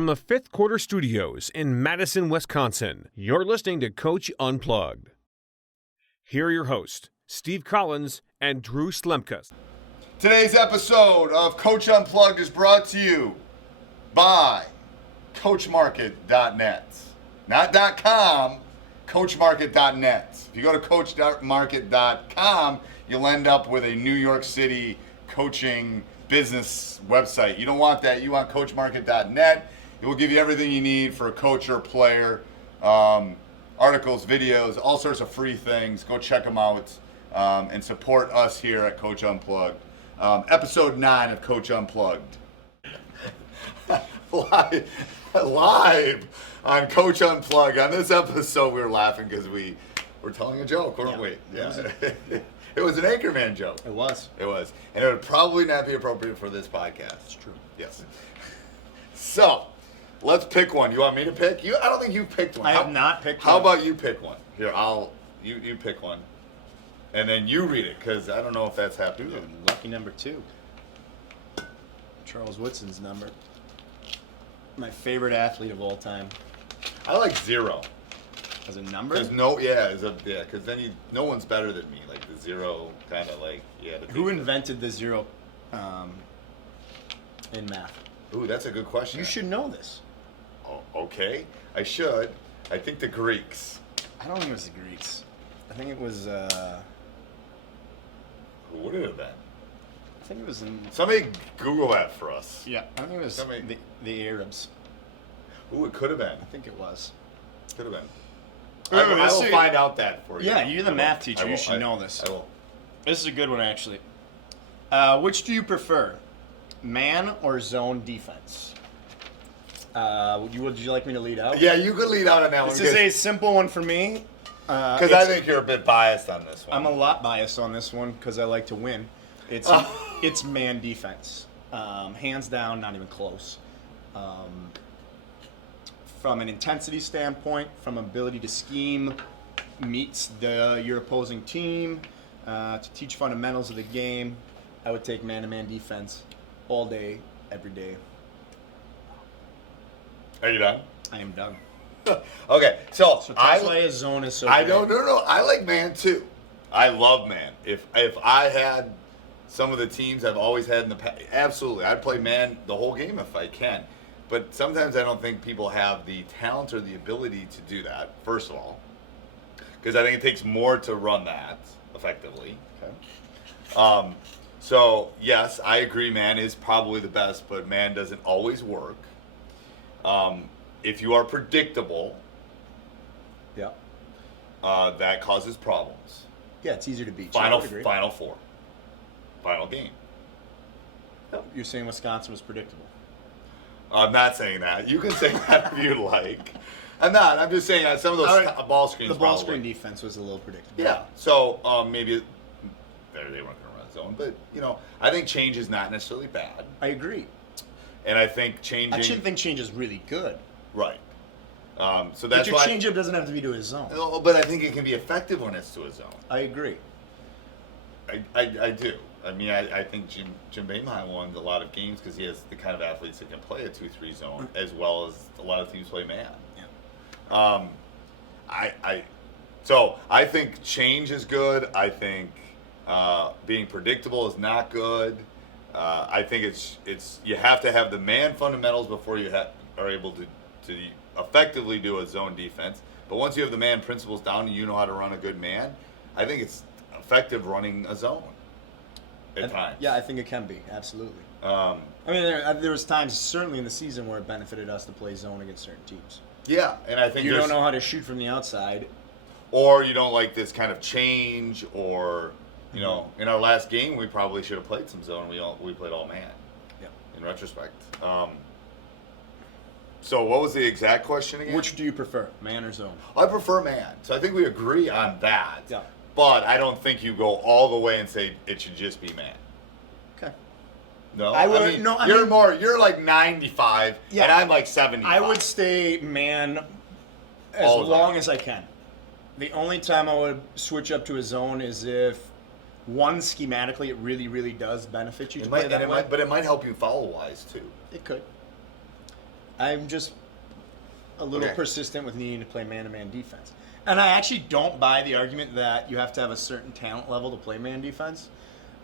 from the Fifth Quarter Studios in Madison, Wisconsin, you're listening to Coach Unplugged. Here are your hosts, Steve Collins and Drew Slempkes. Today's episode of Coach Unplugged is brought to you by CoachMarket.net. Not .com, CoachMarket.net. If you go to CoachMarket.com, you'll end up with a New York City coaching business website. You don't want that. You want CoachMarket.net. It will give you everything you need for a coach or a player. Articles, videos, all sorts of free things. Go check them out and support us here at Coach Unplugged. Episode 9 of Coach Unplugged. Live on Coach Unplugged. On this episode, we were laughing because we were telling a joke, weren't we? Yeah. It was an Anchorman joke. It was. And it would probably not be appropriate for this podcast. It's true. Yes. So, let's pick one. You want me to pick? I don't think you picked one. I have not picked one. How about you pick one? Here, you pick one. And then you read it, because I don't know if that's happened yet. Lucky number 2. Charles Woodson's number. My favorite athlete of all time. I like 0. As a number? Because because then no one's better than me. Like the 0 kind of like, Who invented the 0 in math? Ooh, that's a good question. You should know this. Oh, okay. I should. I think the Greeks. I don't think it was the Greeks. I think it was, Who would it have been? I think it was in... Somebody Google that for us. Yeah, I think it was the Arabs. Ooh, it could have been. I think it was. Could have been. Wait, I will find out that for you. Yeah, you're the math teacher. You should know this. I will. This is a good one, actually. Which do you prefer, man or zone defense? Would you like me to lead out? Yeah, you could lead out on that one. This is a simple one for me. Because I think you're a bit biased on this one. I'm a lot biased on this one because I like to win. It's man defense. Hands down, not even close. From an intensity standpoint, from ability to scheme, meets your opposing team, to teach fundamentals of the game, I would take man-to-man defense all day, every day. Are you done? I am done. Okay, so that's why a zone is so I great. No. I like man too. I love man. If I had some of the teams I've always had in the past, absolutely, I'd play man the whole game if I can. But sometimes I don't think people have the talent or the ability to do that, first of all. Because I think it takes more to run that effectively. Okay. So, yes, I agree man is probably the best, but man doesn't always work. If you are predictable, yeah, that causes problems. Yeah, it's easier to beat. Final 4. Final game. You're saying Wisconsin was predictable. I'm not saying that. You can say that if you'd like. I'm not. I'm just saying some of those ball screens. The ball screen defense was a little predictable. Yeah. So maybe they weren't going to run zone, but I think change is not necessarily bad. I agree. And I think changing. I actually think change is really good. Right. So that's but your why. Change-up doesn't have to be to a zone. No, but I think it can be effective when it's to a zone. I agree. I do. I mean, I think Jim Boeheim won a lot of games because he has the kind of athletes that can play a 2-3 zone as well as a lot of teams play man. Yeah. So I think change is good. I think being predictable is not good. I think it's you have to have the man fundamentals before you are able to effectively do a zone defense. But once you have the man principles down and you know how to run a good man, I think it's effective running a zone at times. Yeah, I think it can be, absolutely. I mean, there was times, certainly in the season, where it benefited us to play zone against certain teams. Yeah, and I think you don't know how to shoot from the outside. Or you don't like this kind of change, or, in our last game, we probably should have played some zone. We played all man. Yeah. In retrospect. So what was the exact question again? Which do you prefer, man or zone? I prefer man. So I think we agree on that. Yeah. But I don't think you go all the way and say it should just be man. Okay. No, you're like 95, yeah, and I'm like 75. I would stay man as long as I can. The only time I would switch up to a zone is if one, schematically, it really, really does benefit you to play that way. But it might help you foul-wise too. It could. I'm just a little Okay. persistent with needing to play man-to-man defense. And I actually don't buy the argument that you have to have a certain talent level to play man defense.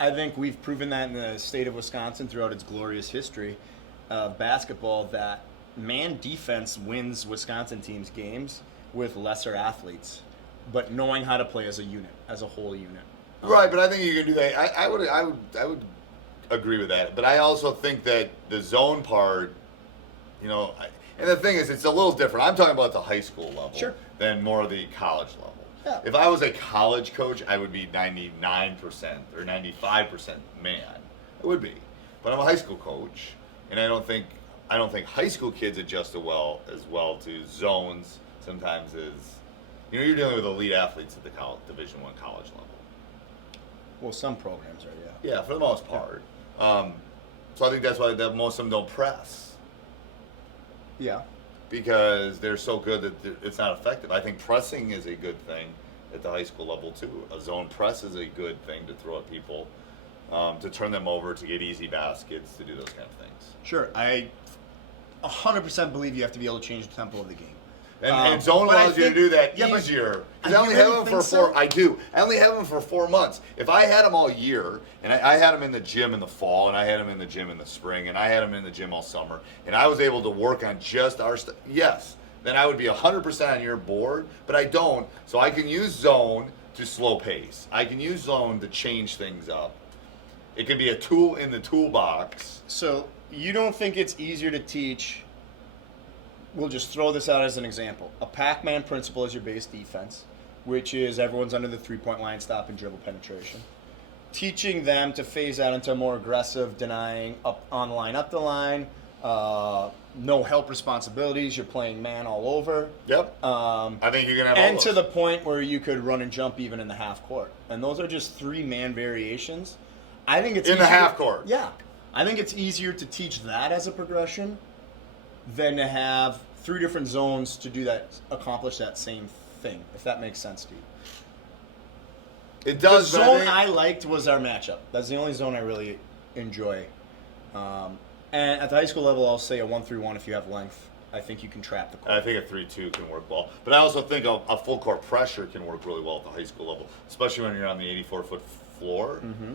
I think we've proven that in the state of Wisconsin throughout its glorious history of basketball that man defense wins Wisconsin teams games with lesser athletes, but knowing how to play as a unit, as a whole unit. Right, but I think you can do that. I would agree with that. But I also think that the zone part, and the thing is, it's a little different. I'm talking about the high school level than more of the college level. Yeah. If I was a college coach, I would be 99% or 95% man. It would be. But I'm a high school coach, and I don't think high school kids adjust as well to zones sometimes as you're dealing with elite athletes at the Division I college level. Well, some programs are, yeah. Yeah, for the most part. So I think that's why most of them don't press. Yeah. Because they're so good that it's not effective. I think pressing is a good thing at the high school level too. A zone press is a good thing to throw at people, to turn them over, to get easy baskets, to do those kind of things. Sure, I 100% believe you have to be able to change the tempo of the game. And zone allows you to do that easier. Because I only have them for 4. I do. I only have them for 4 months. If I had them all year, and I had them in the gym in the fall, and I had them in the gym in the spring, and I had them in the gym all summer, and I was able to work on just our stuff, yes, then I would be 100% on your board. But I don't, so I can use zone to slow pace. I can use zone to change things up. It can be a tool in the toolbox. So you don't think it's easier to teach? We'll just throw this out as an example. A Pac-Man principle is your base defense, which is everyone's under the three-point line, stop and dribble penetration. Teaching them to phase out into more aggressive, denying up on the line, up the line, no help responsibilities. You're playing man all over. Yep. I think you're gonna have all and those. to the point where you could run and jump even in the half court. And those are just 3-man variations. I think it's in the half court. Yeah, I think it's easier to teach that as a progression than to have 3 different zones to do that, accomplish that same thing, if that makes sense to you. It does. The zone I liked was our matchup. That's the only zone I really enjoy. And at the high school level, I'll say a 1-3-1 if you have length. I think you can trap the court. I think a 3-2 can work well. But I also think a full court pressure can work really well at the high school level, especially when you're on the 84-foot floor. Mm-hmm.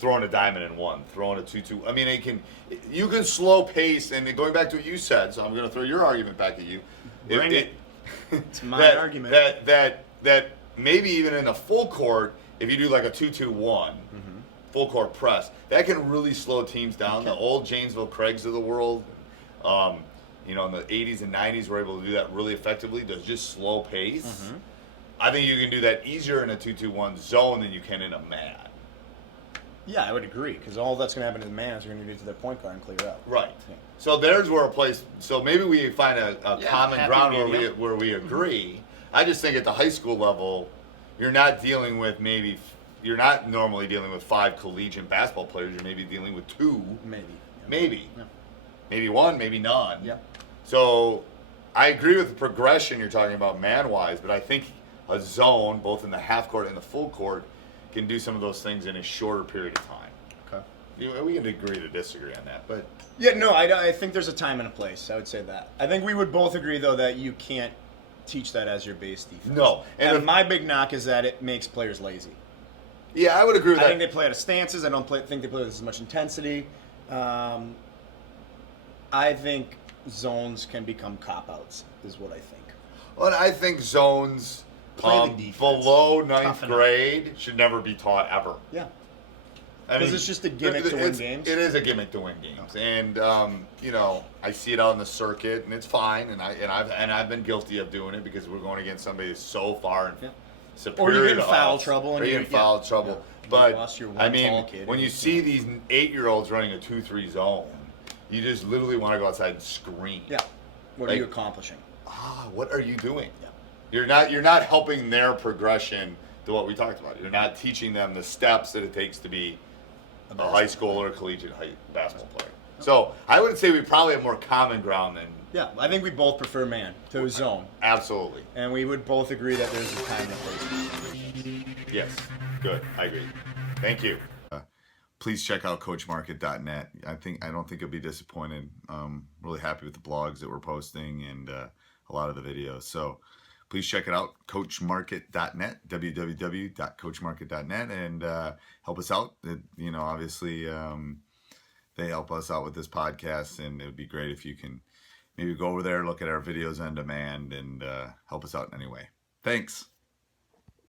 Throwing a diamond in one, throwing a 2-2. I mean, you can slow pace, and going back to what you said, so I'm going to throw your argument back at you. Bring it. It's my argument. That maybe even in a full court, if you do like a 2-2-1, full court press, that can really slow teams down. Okay. The old Janesville Craigs of the world, in the 80s and 90s were able to do that really effectively, to just slow pace. Mm-hmm. I think you can do that easier in a 2-2-1 zone than you can in a man. Yeah, I would agree, because all that's going to happen in the man is you're going to do it to their point guard and clear out. Right. Yeah. So there's where a place. So maybe we find a common ground where we agree. Mm-hmm. I just think at the high school level, you're not dealing with you're not normally dealing with 5 collegiate basketball players. You're maybe dealing with 2. Maybe. Yeah. Maybe 1. Maybe none. Yeah. So I agree with the progression you're talking about man-wise, but I think a zone, both in the half court and the full court, can do some of those things in a shorter period of time. Okay. We can agree to disagree on that, but I think there's a time and a place. I would say that. I think we would both agree, though, that you can't teach that as your base defense. No. And my big knock is that it makes players lazy. Yeah, I would agree with that. I think they play out of stances. I don't think they play with as much intensity. I think zones can become cop-outs, is what I think. Well, I think zones below 9th grade should never be taught ever. Yeah. Because it's just a gimmick to win games. It is a gimmick to win games, and I see it out in the circuit, and it's fine. And I've been guilty of doing it because we're going against somebody that's so far superior. Or you're in foul trouble. Or you're in foul trouble. Yeah. But I mean, when you see these 8-year-olds running a 2-3 zone, you just literally want to go outside and scream. Yeah. What are you accomplishing? What are you doing? Yeah. You're not helping their progression to what we talked about. You're not teaching them the steps that it takes to be a high school or a collegiate basketball player. So I would say we probably have more common ground than. Yeah, I think we both prefer man to zone. Absolutely. And we would both agree that there's a time and a place. Yes. Good. I agree. Thank you. please check out coachmarket.net. I don't think you'll be disappointed. Really happy with the blogs that we're posting and a lot of the videos. So please check it out, coachmarket.net, www.coachmarket.net, and help us out. Obviously, they help us out with this podcast, and it would be great if you can maybe go over there, look at our videos on demand, and help us out in any way. Thanks.